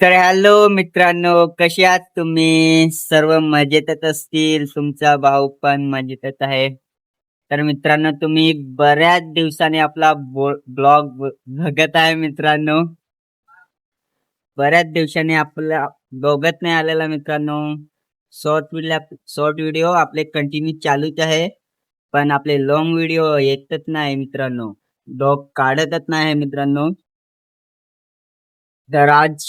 तर हॅलो मित्रांनो, कसे आहात तुम्ही? सर्व मजेतच असतील. तुमचा भाऊ पण मजेतच आहे. तर मित्रांनो, तुम्ही बऱ्याच दिवसांनी आपला ब्लॉग बघत आहे मित्रांनो. बऱ्याच दिवसांनी आपला बघत नाही आलेला मित्रांनो. शॉर्ट व्हिडिओ आपले कंटिन्यू चालूच आहे. पण आपले लॉंग व्हिडिओ येतच नाही मित्रांनो. ब्लॉग काढतच नाही मित्रांनो. तर आज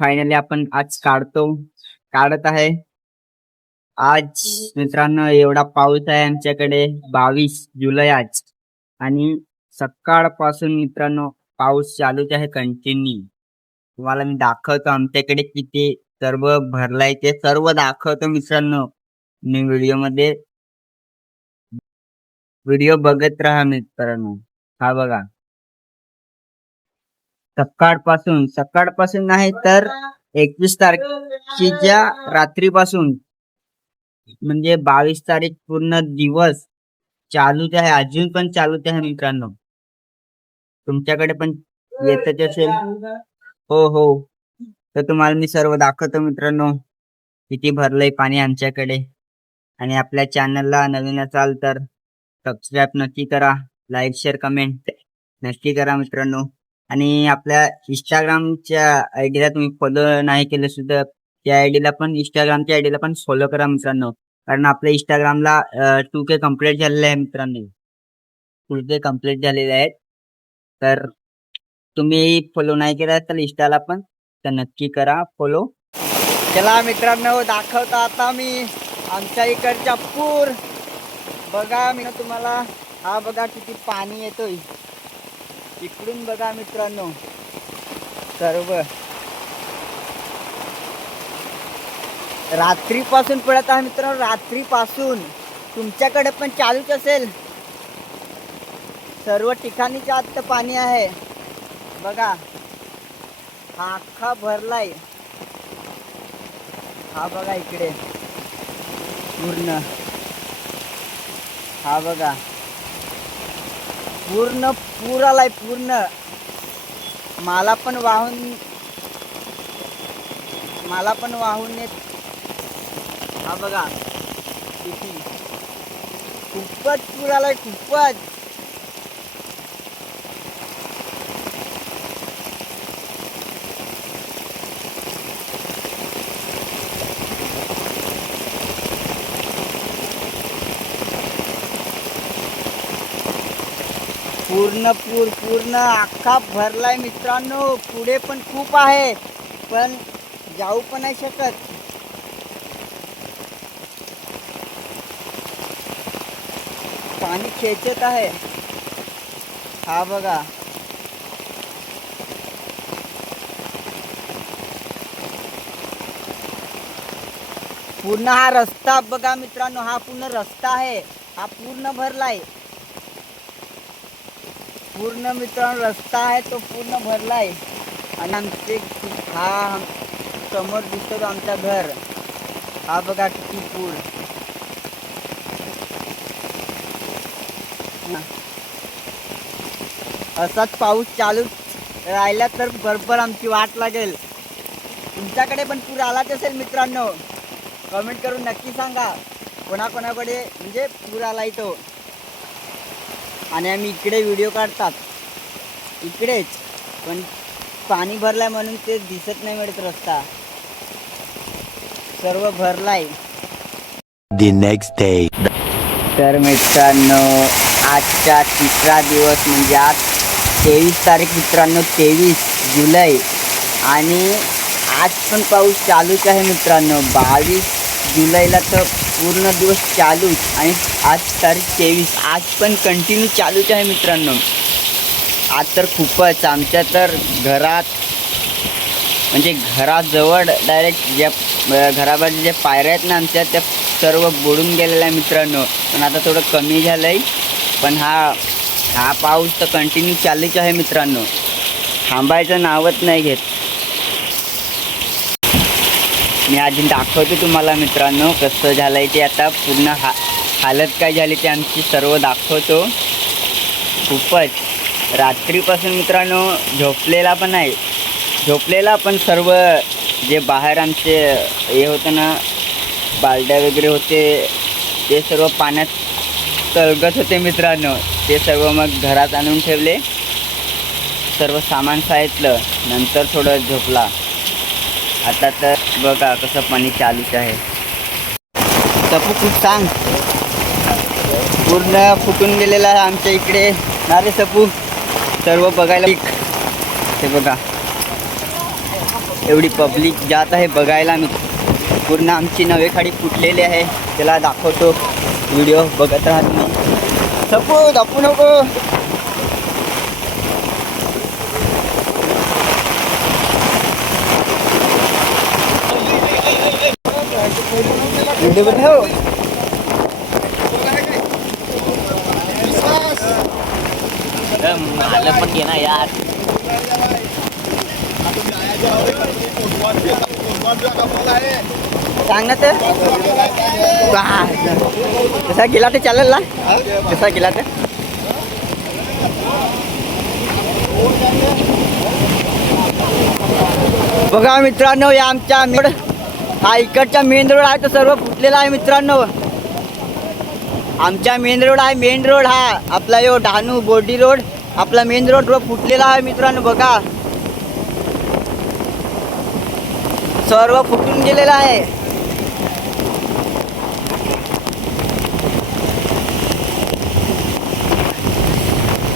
फायनली आपण आज काढत आहे. आज मित्रांनो एवढा पाऊस आहे आमच्याकडे. 22 जुलै आज. आणि सकाळपासून मित्रांनो पाऊस चालूच आहे कंटिन्यू. तुम्हाला मी दाखवतो आमच्याकडे किती सर्व भरलाय ते सर्व दाखवतो मित्रांनो. मी व्हिडिओ बघत राहा मित्रांनो. हा बघा, सकाळपासून नाही तर 21 तारखेच्या रात्रीपासून म्हणजे 22 तारीख पूर्ण दिवस चालूच आहे. अजून पण चालूच आहे मित्रांनो. तुमच्याकडे पण येतच असेल. हो हो. तर तुम्हाला मी सर्व दाखवतो मित्रांनो किती भरलंय पाणी आमच्याकडे. आणि आपल्या चॅनलला नवीन असाल तर सबस्क्राईब नक्की करा. लाईक शेअर कमेंट नक्की करा मित्रांनो. आणि आपल्या इंस्टाग्रामच्या आयडीला तुम्ही फॉलो नाही केलं सुद्धा इंस्टाग्रामच्या आयडीला पण फॉलो करा मित्रांनो. कारण आपल्या इंस्टाग्रामला 2K कम्प्लीट झालेले आहे मित्रांनो. 2K कम्प्लीट झालेले आहेत. तर तुम्ही फॉलो नाही केला तर इंस्टाला पण तर नक्की करा फॉलो. चला मित्रांनो, दाखवतो आता मी आमच्या इकडचा पूर. बघा मी तुम्हाला, हा बघा किती पाणी येतोय इकडून. बघा मित्रांनो, सर्व रात्रीपासून पडत आहे मित्रांनो. रात्रीपासून तुमच्याकडे पण चालूच असेल. सर्व ठिकाणीच आता पाणी आहे. बघा, हा अख्खा भरलाय. हा बघा इकडे पूर्ण. हा बघा पूर्ण पूर आलाय पूर्ण. मला पण वाहून येत. हा बघा किती खूपच पूर आलाय, खूपच. पूर्ण अख्खा भरलाय मित्रांनो. पुढे पण खूप आहे पण जाऊ पण नाही शकत. पाणी खेचत आहे. हा बघा, पूर्ण हा रस्ता बघा मित्रांनो. हा पूर्ण रस्ता आहे. हा पूर्ण भरलाय. पूर्ण मित्रांनो रस्ता आहे तो पूर्ण भरलाय. आणि आमचे हा समोर दिसतो आमचा घर. हा बघा किती पूर. असाच पाऊस चालू राहिला तर बरोबर आमची वाट लागेल. तुमच्याकडे पण पूर आलाच असेल मित्रांनो. कमेंट करून नक्की सांगा कोणाकोणाकडे म्हणजे पूर आलाय तो. आणि आम्ही इकडे व्हिडिओ काढतात इकडेच, पण पाणी भरलाय म्हणून ते दिसत नाही मिळत रस्ता. सर्व भरलाय. The next day. तर मित्रांनो, आजचा तिसरा दिवस म्हणजे आज 23 तारीख मित्रांनो, 23 जुलै. आणि आज पण पाऊस चालूच आहे मित्रांनो. 22 जुलैला तर पूर्ण दिवस चालूच. आणि आज तारीख 23, आज पण कंटिन्यू चालूच आहे मित्रांनो. आज तर खूपच. आमच्या तर म्हणजे घराजवळ डायरेक्ट ज्या घराबाजू ज्या पायऱ्या आहेत ना आमच्या, त्या सर्व बुडून गेलेला आहे मित्रांनो. पण आता थोडं कमी झालं आहे. पण हा पाऊस तर कंटिन्यू चालूच आहे मित्रांनो. थांबायचं नावच नाही घेत. मी अजून दाखवतो तुम्हाला मित्रांनो कसं झालं आहे ते. आता पूर्ण हालत काय झाली ते आमची सर्व दाखवतो. खूपच रात्रीपासून मित्रांनो झोपलेला पण आहे. झोपलेला, पण सर्व जे बाहेर आमचे हे होतं ना, बालद्या वगैरे होते ते सर्व पाण्यात तळगत होते मित्रांनो. ते सर्व मग घरात आणून ठेवले, सर्व सामान साहितलं, नंतर थोडं झोपला. आता तर बघा कसं पाणी चालूच आहे. सपू खूप सांग, पूर्ण फुटून गेलेला आहे आमच्या इकडे ना रे सपू. सर्व बघायला ते बघा एवढी पब्लिक जात आहे बघायला. मी पूर्ण आमची नवेखाडी फुटलेली आहे, त्याला दाखवतो, व्हिडिओ बघत राहा तुम्ही. सपू दाखवू नको. व्हिडिओ बनव. आलं पण घे ना यार. सांग ना तर कसा गेला ते चालेल ना, कसा गेला तर. बघा मित्रांनो, या आमच्या रोड, हा इकडचा मेन रोड आहे तो सर्व फुटलेला आहे मित्रांनो. आमचा मेन रोड आहे, मेन रोड हा आपला यो डहाणू बोर्डी रोड, आपला मेन रोड फुटलेला आहे मित्रांनो. बघा सर्व फुटून गेलेला आहे.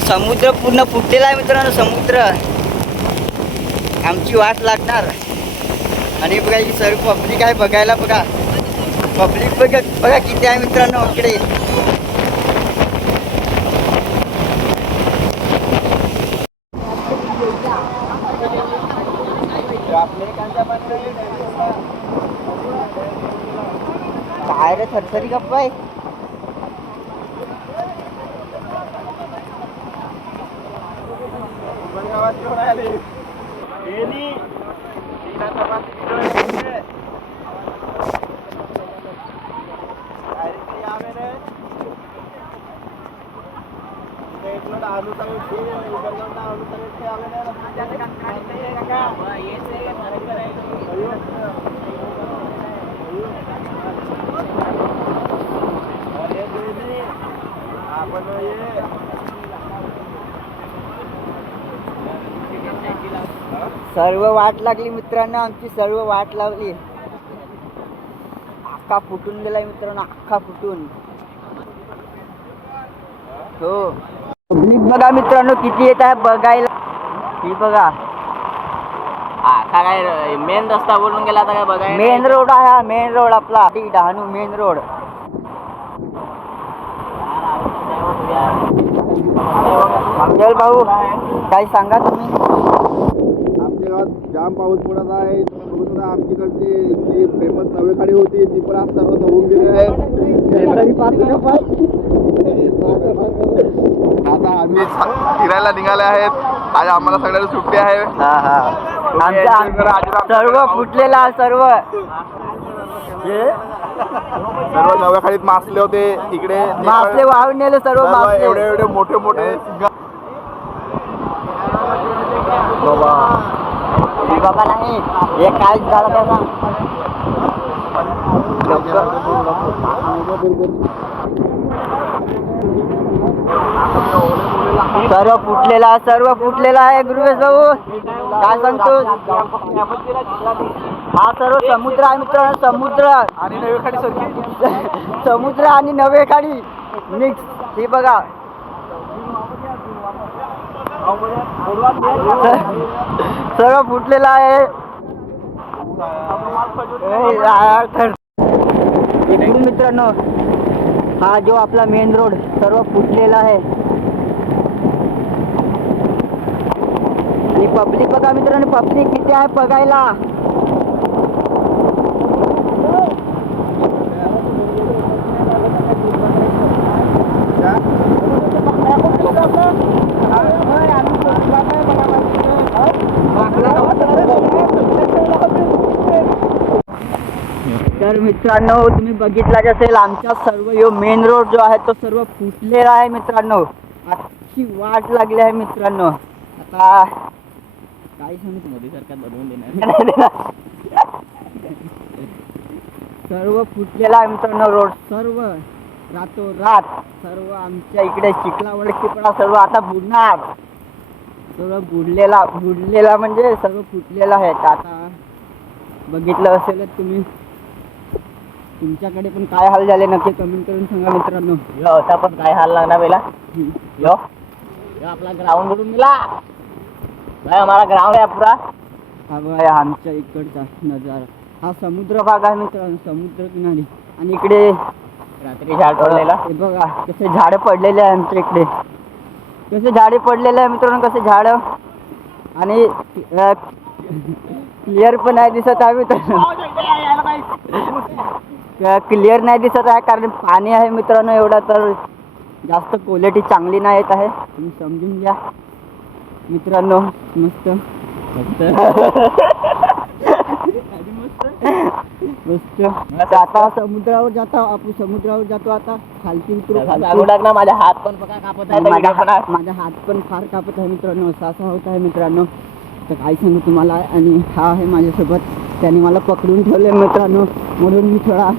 समुद्र पूर्ण फुटलेला आहे मित्रांनो. समुद्र आमची वाट लागणार. आणि बघा ही सर्व पब्लिक आहे बघायला. बघा पब्लिक बघा किती आहे मित्रांनो इकडे. काय रे थरथरी गप्प आहे. सर्व वाट लागली मित्रांनो, आमची सर्व वाट लावली. अख्खा फुटून गेलाय मित्रांनो, अख्खा फुटून. हो पब्लिक बघा मित्रांनो किती येत आहे बघायला. ही बघा काय मेन रस्ता बोलून गेला आता काय बघाय. मेन रोड आहे हा, मेन रोड आपला डहाणू मेन रोड. अफजल भाऊ काय सांगा तुम्ही. आमच्या गावात जाम पाऊस पडत आहे. तुम्ही बघू शकता आमच्याकडची जी फेमस नवेखाडी होती ती पण आज सर्व धुवून गेली आहे. आता आम्ही फिरायला निघाले आहेत. आज आम्हाला सगळ्यांना सुट्टी आहे. आमच्या सर्व फुटलेला सर्व सर्व नवेखाडीत मासले होते इकडे. मासले वाहून नेले सर्व मासले. एवढे एवढे मोठे मोठे बाबा नाही हे काय झालं त्याचा. सर्व फुटलेला आहे गुरुवेश भाऊ. काय सांगतो. हा सर्व समुद्र आहे मित्रांनो. समुद्र आणि नवेखाडी समुद्र आणि नवेखाडी मिक्स. ही बघा सर्व फुटलेला आहे. इकडून मित्रांनो हा जो आपला मेन रोड सर्व फुटलेला आहे. आणि पब्लिक बघा मित्रांनो, पब्लिक किती आहे बघायला. तर मित्रांनो तुम्ही बघितलाच असेल आमचा सर्व यो मेन रोड जो आहे तो सर्व फुटलेला आहे मित्रांनो. आजची वाट लागली आहे मित्रांनो. आता काही सांगू मोदी सरकार बनवून देणार सर्व फुटलेला आहे मित्रांनो रोड, सर्व रातोरात सर्व आमच्या इकडे चिखला वडकीपणा सर्व आता बुडणार, सर्व बुडलेला म्हणजे सर्व फुटलेला आहे. आता बघितलं असेलच तुम्ही, तुमच्याकडे पण काय हाल झाले नक्की कमेंट करून सांगा मित्रांनो. यो होता पण काय हाल लागणार पहिला. यो आपला ग्राउंड बुडून गेला भाई, हमारा ग्राउंड आहे पुरा. हा बघा आमच्या इकडचा नजारा, हा समुद्र भाग आहे मित्रांनो, समुद्र किनारी. आणि इकडे रात्री झाड पडलेला. हे बघा कसे झाड पडलेले आहे आमच्या इकडे, कसे झाडे पडलेले आहे मित्रांनो, कसे झाड. आणि क्लिअर पण नाही दिसत आहे मित्रांनो, क्लिअर नाही दिसत आहे कारण पाणी आहे मित्रांनो एवढा, तर जास्त क्वालिटी चांगली नाही येत आहे, तुम्ही समजून घ्या मित्रांनो. मस्त मस्त आता समुद्रावर जातो आता खालती उतरू. सांगू टाकणार, माझा हात पण बघा कापत आहे. माझा हात पण फार कापत आहे मित्रांनो, असा होत आहे मित्रांनो. तर काय सांगू तुम्हाला. आणि हा आहे माझ्यासोबत, त्याने मला पकडून ठेवले मित्रांनो, म्हणून मी थोडा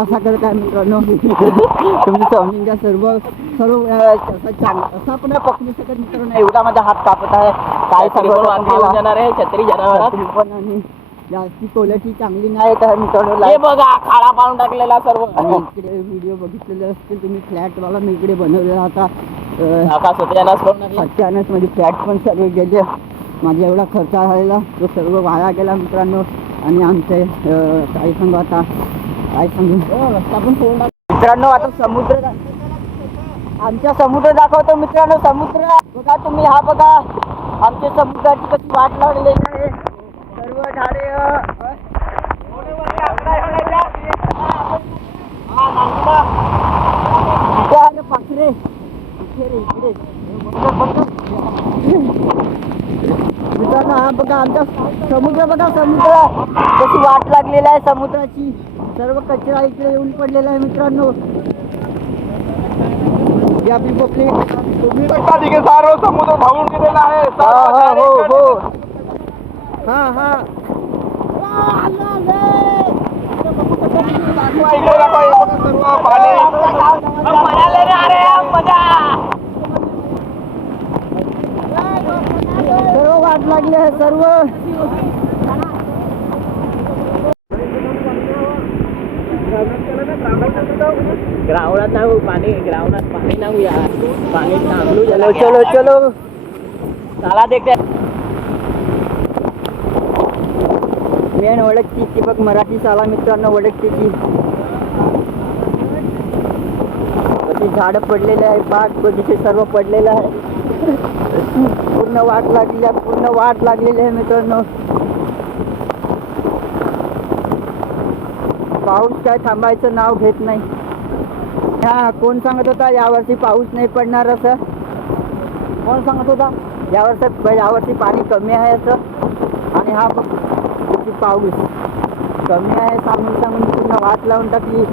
असा करत आहे मित्रांनो. तुम्ही समजून घ्या. सर्व असा पण पकडू शकत मित्रांनो, एवढा माझा हात कापत आहे. काय सांगू जाणार आहे छत्री जनावर पण. आणि जास्ती क्वालिटी चांगली नाही येत आहे मित्रांनो. हे बघा खाडा पाडून टाकलेला सर्व. आणि इकडे व्हिडिओ बघितलेले असतील तुम्ही, फ्लॅटवाला मी इकडे बनवलेला होता. अचानक माझे फ्लॅट पण सर्व गेले, माझा एवढा खर्च झालेला तो सर्व वाया गेला मित्रांनो. आणि आमचे काय सांगू आता, काय सांगू रस्ता पण सोडून मित्रांनो. आता समुद्र, आमचा समुद्र दाखवतो मित्रांनो. समुद्र बघा तुम्ही, हा बघा आमच्या समुद्राची कशी वाट लागलेली आहे. सर्व झाडे पाखरे इकडे मित्रांनो. हा बघा आमचा समुद्र, बघा समुद्र कशी वाट लागलेला आहे समुद्राची. सर्व कचरा इकडे येऊन पडलेला आहे मित्रांनो. तुम्ही बघता तिथे सर्व समुद्र धावून गेलेला आहे. हो हा हा सर्व पाणी सर्व वाट लागली आहे सर्व. ग्राउंडात पाणी, ग्राउंडात पाणी नाही यार, पाणी चांगलू. चलो चला देखते. मेन वडकची बघ, मराठी शाळा मित्रांनो वडकची. कशी झाडं पडलेले आहे, बाग बगीचे सर्व पडलेलं आहे. पूर्ण वाट लागलेली आहे मित्रांनो. पाऊस काय थांबायचं नाव घेत नाही. हा कोण सांगत होता यावर्षी पाऊस नाही पडणार असं, कोण सांगत होता यावर्षी पाणी कमी आहे असं. आणि हा बघ किती पाऊस कमी आहे सांगून पूर्ण वाट लावून टाकली.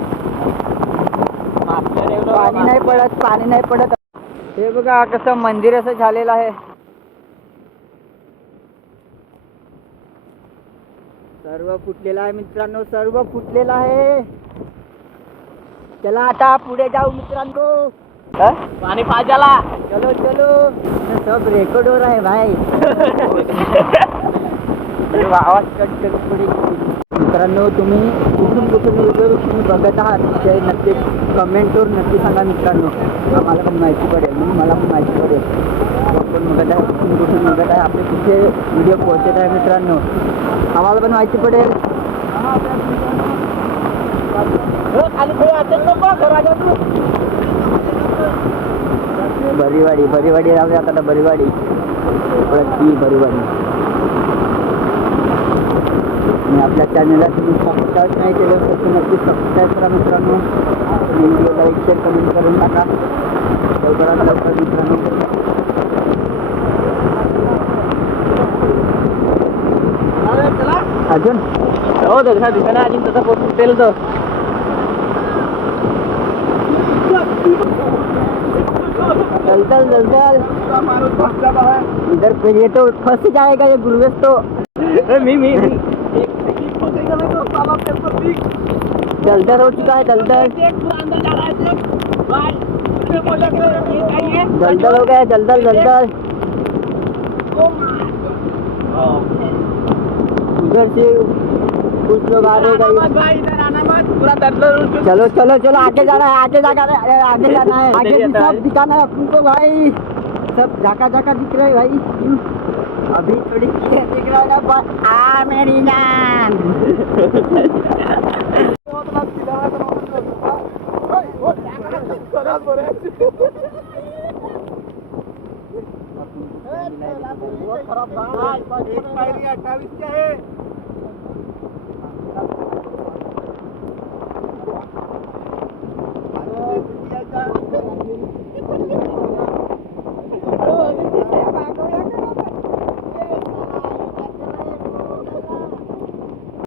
पाणी नाही पडत. हे बघा कसं मंदिर असं झालेलं आहे. सर्व फुटलेलं आहे मित्रांनो, सर्व फुटलेलं आहे. चला आता पुढे जाऊ मित्रांनो. पाणी पाजाला. चलो सब रेकॉर्ड हो रहा है भाई. आवाज कट करू पुढे. मित्रांनो तुम्ही कुठून व्हिडिओ तुम्ही बघत आहात ते नक्की कमेंटवर नक्की सांगा मित्रांनो, आम्हाला पण माहिती पडेल. मला पण माहिती पडेल कोण बघत आहे, कुठून बघत आहे, आपले कुठे व्हिडिओ पोहोचत आहे मित्रांनो, आम्हाला पण माहिती पडेल. बरीवाडी राहू आता बरीवाडी. आणि आपल्या चॅनलला तुम्ही सबस्क्राईब नाही केलं तर तुम्ही नक्की सबस्क्राईब करा मित्रांनो. व्हिडिओ लाईक शेअर करून टाका लवकरात मित्रांनो. अजून हो तसा दिसना अजून तसा पोट फुटेल तो. दलदल दलदल पूरा माणूस फंस जाता है इधर पे ये तो फंस जाएगा ये गुरुवेश तो मी फंसेगा नहीं तो साला तेरे को दिख दलदल हो चुका है दलदल दलदल हो गया है, दलदल दलदल उधर से कुछ लोग आ रहे हैं पूरा दर्द चलो चलो चलो आगे जाना है आगे जाना है आगे जाना है आगे भी सब दिखाना है अपन को भाई सब झाका झाका दिख रहा है भाई अभी थोड़ी क्लियर दिख रहा है ना आ मेरी जान खराब था एक पायरी 28 क्या है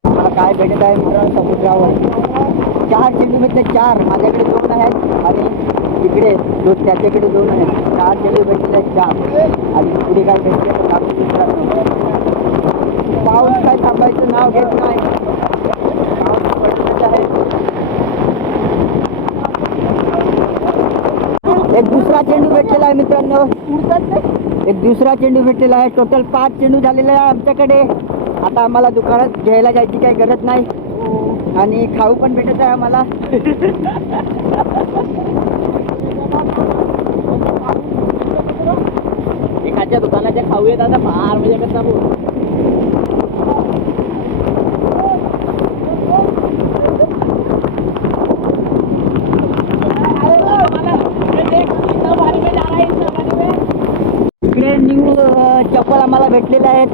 मला काय भेटत आहे मला समुद्रावर 4 चेंडूमध्ये 4 माझ्याकडे 2 आहेत आणि इकडे त्याच्याकडे 2 आहेत 4 चेंडू भेटलेले आहेत 4 आणि पुढे काय भेटले तर आपण दुसरा पाऊस काय थांबायचं नाव घेत नाही पाऊस पडतच आहे एक दुसरा चेंडू भेटलेला आहे मित्रांनो एक दुसरा चेंडू भेटलेला आहे टोटल 5 चेंडू झालेले आहे आमच्याकडे आता आम्हाला दुकानात घ्यायला जायची काही गरज नाही आणि खाऊ पण भेटत आहे आम्हाला एखाद्या दुकानाच्या खाऊ येत आता फार म्हणजे कसं बोल इकडे न्यू चप्पल आम्हाला भेटलेले आहेत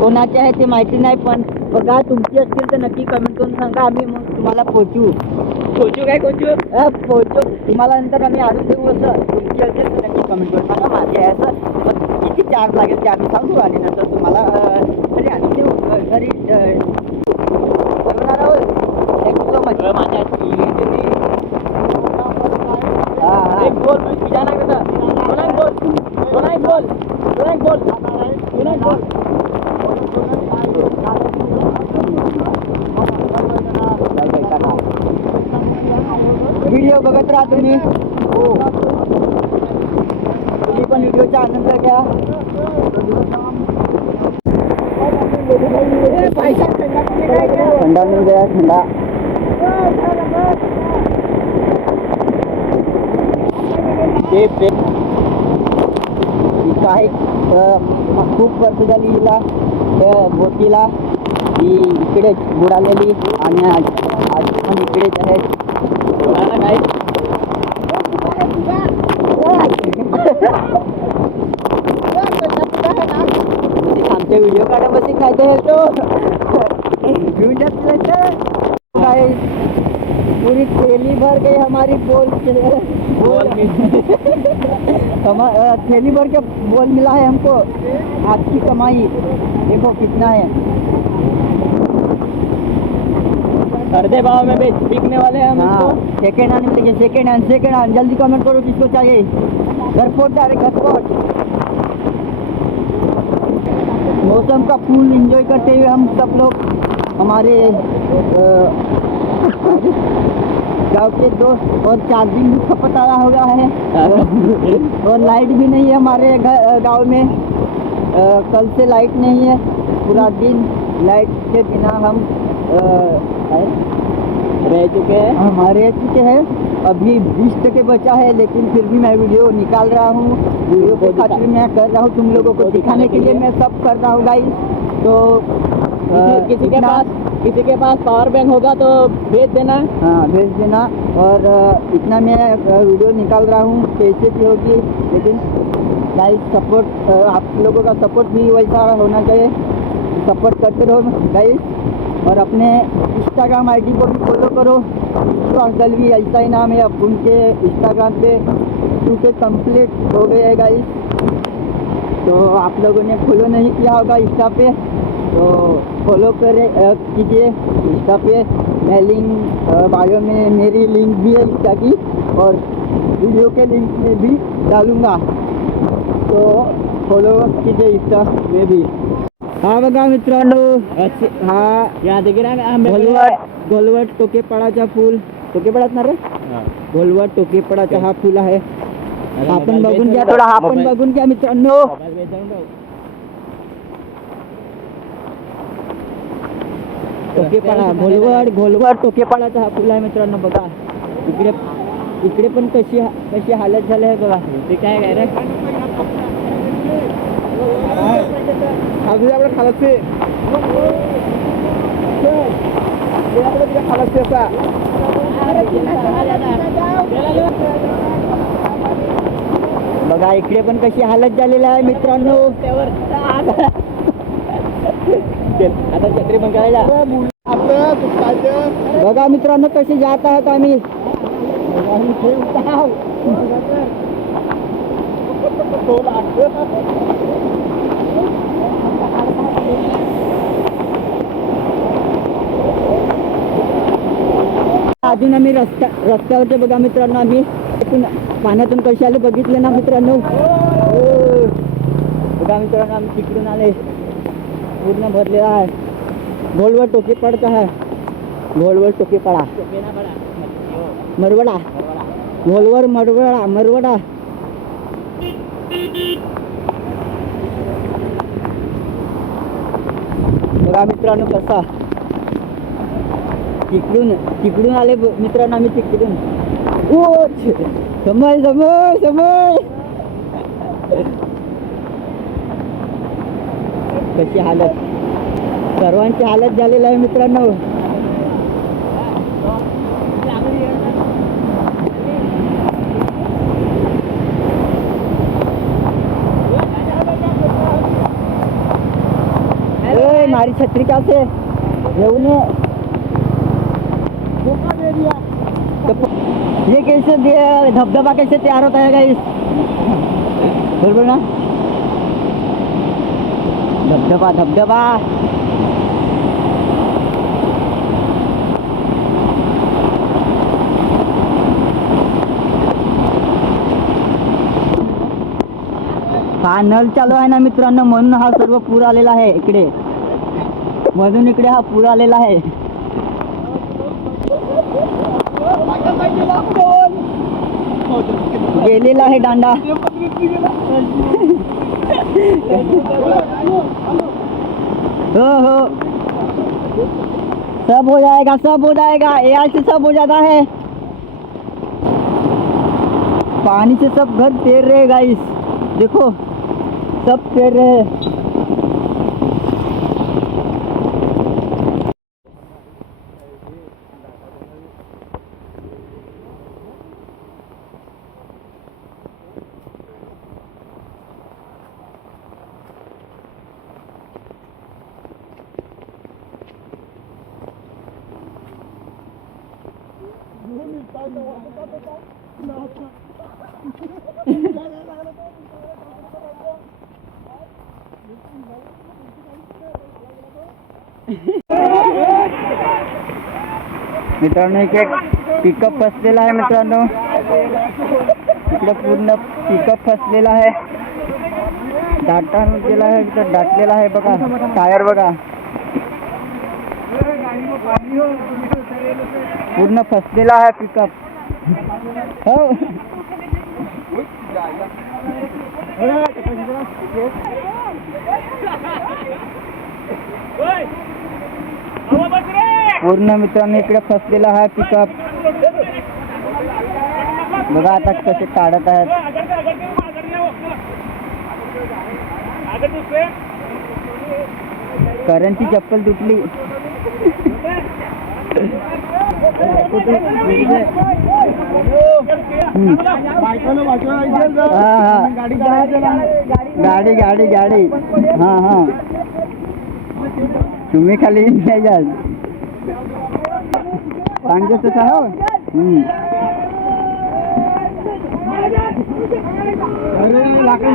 कोणाचे आहे ते माहिती नाही पण बघा तुमची असतील तर नक्की कमेंट करून सांगा आम्ही मग तुम्हाला पोचू तुम्हाला नंतर आम्ही आणून देऊ असं तुमची असेल तर नक्की कमेंट करून सांगा माझे आहे असं मग किती चार्ज लागेल ते आम्ही सांगू आणि नंतर तुम्हाला घरी आणून देऊ घरी ठेवणार आहोत थँक्यू सो मच माझ्या हां एक गोल जाना कसा गोल व्हिडिओ बघत राहा तुम्ही पण व्हिडिओचा आनंद घ्या थंडा मिल गया थंडा काही खूप वर्ष झाली हिला त्या बोटीला ही इकडेच बुडालेली आणि आज पण इकडेच आहे काय आमचे व्हिडिओ काढा बस काय तो घेऊन काय पूरी थैली भर गई हमारी बोल थैली भर के बोल मिला है हमको आज की कमाई देखो कितना है अर्धे भाव में बिकने वाले हैं हम हाँ सेकेंड हैंड मिलेंगे सेकेंड हैंड जल्दी कमेंट करो किसको चाहिए घरपोट डायरेक्ट घरपोट मौसम का फुल एंजॉय करते हुए हम सब लोग हमारे गांव के दोस्त और चार्जिंग भी खपत आया हुआ है और लाइट भी नहीं है हमारे गांव में कल से लाइट नहीं है पूरा दिन लाइट के बिना हम रह चुके हैं अभी 20% बचा है लेकिन फिर भी मैं वीडियो निकाल रहा हूँ वीडियो के खातिर मैं कर रहा हूँ तुम लोगों को दिखाने के लिए मैं सब कर रहा हूँ गाइस तो किसी के पास पावर बैंक होगा तो भेज देना हाँ भेज देना और इतना मैं वीडियो निकाल रहा हूँ कैसे भी होगी लेकिन गाइस सपोर्ट आप लोगों का सपोर्ट भी वैसा होना चाहिए सपोर्ट करते रहो गाइस और अपने इंस्टाग्राम आईडी को भी फॉलो करो विश्वास दलवी ऐसा ही नाम है अब उनके इंस्टाग्राम पे 2K कंप्लीट हो गए है गाइस तो आप लोगों ने फॉलो नहीं किया होगा इंस्टा पे तो फॉलो कीजिए इंस्टा पे। मैं लिंक बायो में मेरी लिंक भी है इंस्टा की, और वीडियो के लिंक में भी डालूँगा, तो फॉलो कीजिए इंस्टा में भी। हा बघा मित्रांनो, हा या देखील घोलवट टोकेपडाचा फूल, टोकेपडाच ना रे, घोलवट टोकेपडाचा हा फूल आहे. आपण बघून घ्या थोडा, हा पण बघून घ्या मित्रांनो. टोकेपडा, घोलवट टोकेपडाचा हा फुल आहे मित्रांनो. बघा इकडे पण कशी हालत झाली आहे बघा. ते काय काय रे अजून आपल्या खालाचे खालाचे असा बघा इकडे पण कशी हालत झालेली आहे मित्रांनो. आता छत्री पण करायला बघा मित्रांनो कसे जात आहात आम्ही. अजून आम्ही रस्त्यावरचे बघा मित्रांनो, आम्ही पाण्यातून कसे आले बघितले ना मित्रांनो. बघा मित्रांनो, आम्ही तिकडून आले, पूर्ण भरलेला आहे. घोलवट टोकेपडाचा आहे, घोलवट टोकेपडा, मरवडा, घोलवर मरवडा. बघा मित्रांनो कसा तिकडून आले मित्रांनो आम्ही तिकडून. समय कशी हालत, सर्वांची हालत झालेली आहे मित्रांनो. मारी छत्री का से येऊन ये कैसे धबधबा कैसे तैयार होता है गाइस, बरोबर ना. धबधबा हा नल चालू आहे ना मित्रांनो, म्हणून हा सर्व पूर आलेला आहे इकडे, मधून इकडे हा पूर आलेला आहे. गेलेला आहे दांडा. हो सब हो जाएगा, AI से सब हो जाता है. पानी से सब घर तैर रहे गाइस, देखो सब तैर रहे. मित्रांनो इकडे पिकअप फसलेला आहे मित्रांनो, इकडे पूर्ण पिकअप फसलेला आहे, दाटलेला आहे, दाटलेला आहे. बघा टायर बघा पूर्ण फसलेला आहे पिकअप. हो पूर्ण मित्रांनो इकडे फसलेला आहे पिकअप. बघा आता कसे काढत आहेत. करणची चप्पल तुटली. गाडी हा तुम्ही खाली नाही जाल पाणी कसं हो. लाकड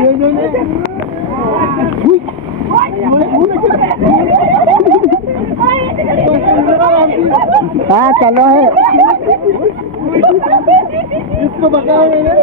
हाँ चलो है। इसको बताओ मैंने।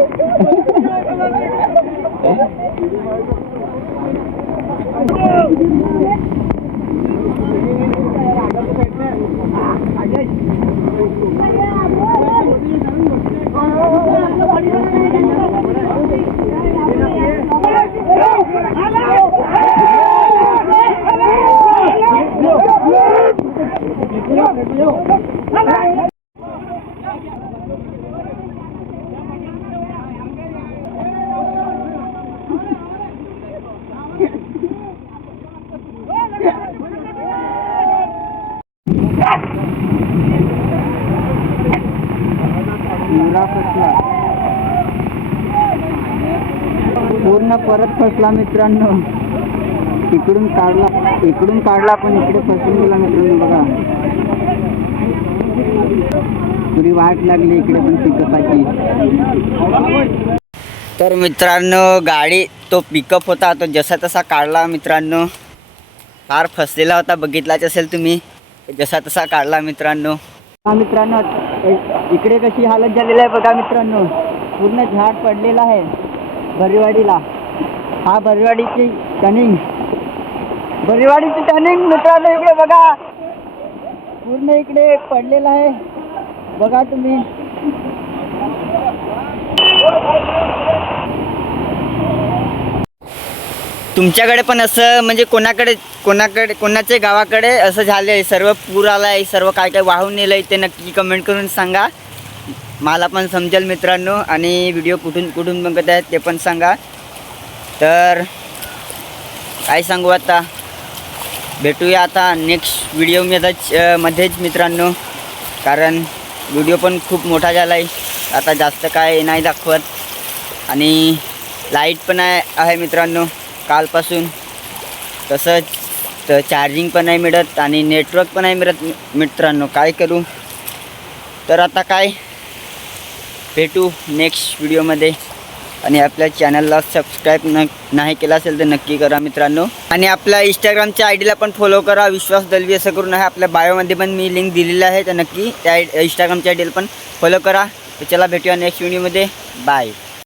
मुला फसला, पूर्ण परत फसला मित्रांनो. इकडून काढला पण इकडे फसून गेला मित्रांनो. बघा पुरी वाट लागली इकडे पण पिकअपाची. तर मित्रांनो गाडी तो पिकअप होता तो जसा तसा काढला मित्रांनो. फार फसलेला होता, बघितलाच असेल तुम्ही. जसा तसा काढला मित्रांनो. हा मित्रांनो इकडे कशी हालत झालेली आहे बघा मित्रांनो. पूर्ण झाड पडलेला आहे भरीवाडीला. हा भरीवाडीची टर्निंग मित्रांनो. इकडे बघा पूर्ण इकडे पडलेला आहे बघा तुम्ही. तुमच्याकडे पण असं म्हणजे कोणाचे गावाकडे असं झालं आहे, सर्व पूर आला आहे, सर्व काय काय वाहून नेलं आहे, ते नक्की कमेंट करून सांगा. मला पण समजेल मित्रांनो. आणि व्हिडिओ कुठून बघत आहेत ते पण सांगा. तर काय सांगू, आता भेटूया आता नेक्स्ट मध्येच मित्रांनो. कारण व्हिडिओ पण खूप मोठा झाला आहे, आता जास्त काय नाही दाखवत. आणि लाईट पण आहे मित्रांनो कालपासून. तसंच तर चार्जिंग पण नाही मिळत आणि नेटवर्क पण नाही मिळत मित्रांनो. काय करू. तर आता काय भेटू नेक्स्ट व्हिडिओमध्ये. आणि आपल्या चॅनलला सबस्क्राईब नाही केला असेल तर नक्की करा मित्रांनो. आणि आपल्या इंस्टाग्रामच्या आयडीला पण फॉलो करा, विश्वास दलवी असं करून आहे. आपल्या बायोमध्ये पण मी लिंक दिलेली आहे, तर नक्की त्या इंस्टाग्रामच्या आयडीला पण फॉलो करा. तर चला भेटूया नेक्स्ट व्हिडिओमध्ये. बाय.